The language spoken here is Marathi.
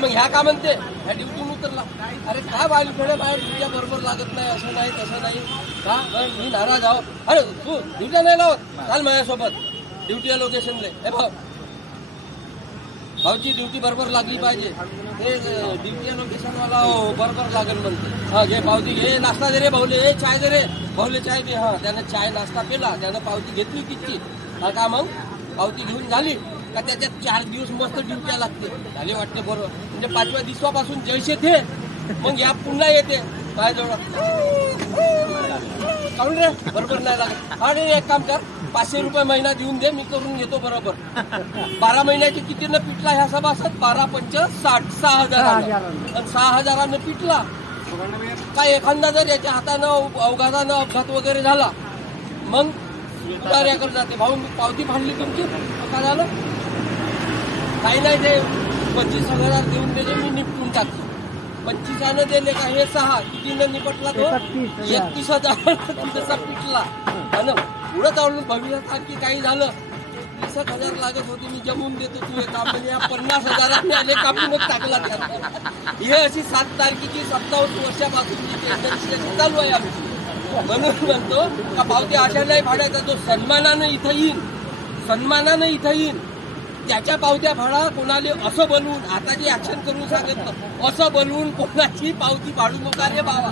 मग ह्या का म्हणते? ह्या ड्युटीने उतरला. अरे काय बाहेर खेळे बाहेर? तुझ्या बरोबर लागत नाही असं नाही तसं नाही. का मी नाराज आहो. अरे तू ड्युट्या नाही लावत? चाल माझ्यासोबत. ड्युटी लोकेशनले. हे भाऊ. भाऊची ड्युटी बरोबर लागली पाहिजे. ते ड्युटी लोकेशनवाला हो, बरोबर लागेल म्हणते. हा घे पावती घे. नाश्ता दे रे भाऊले. ए चाय दे रे. भाऊले चाय दे. हा त्यानं चाय नाश्ता केला. त्यानं पावती घेतली किती हा का मग? पावती घेऊन झाली का त्याच्यात चार दिवस मस्त ड्युट्या लागते झाले वाटते बरोबर. म्हणजे पाचव्या दिवसापासून जैसे थे मग या पुन्हा येते. काढून रे? बरोबर नाही लागत. अरे एक काम कर. पाचशे रुपये महिना देऊन दे मी करून घेतो बरोबर. बारा महिन्याचे किती न पिटला ह्या सभासद? बारा पंच साठ सहा हजार आणि सहा हजारानं पिटला. काय एखादा जर याच्या हातानं अव- अवघातानं अपघात वगैरे झाला मग कार्याकडे जाते. भाऊ मी पावती फाडली तुमची? काय झालं? काही नाही ते पंचवीस हजार देऊन दिले मी निपटून टाकतो. पंचवीसानं दिले का? हे सहा. कितीनं निपटला तो? एकतीस हजार. तसा पिटला. आणि पुढं चालून भविष्यात आणखी काही झालं एक हजार लागत होते मी जमून देतो तू हे म्हणजे या पन्नास हजाराने आले कापूनच टाकला त्याला. हे अशी सात तारखेची सत्तावन्न वर्षापासूनची टेंडन्सी चालू आहे आमची. म्हणून म्हणतो का पावती अशा नाही फाडायचा जो सन्मानानं इथं येईन सन्मानानं इथं येईन त्याच्या पावत्या फाडा कोणाले असं बनवून आता जे ऍक्शन करून सांगितलं असं बनवून कोणाची पावती फाडू नका रे बाबा.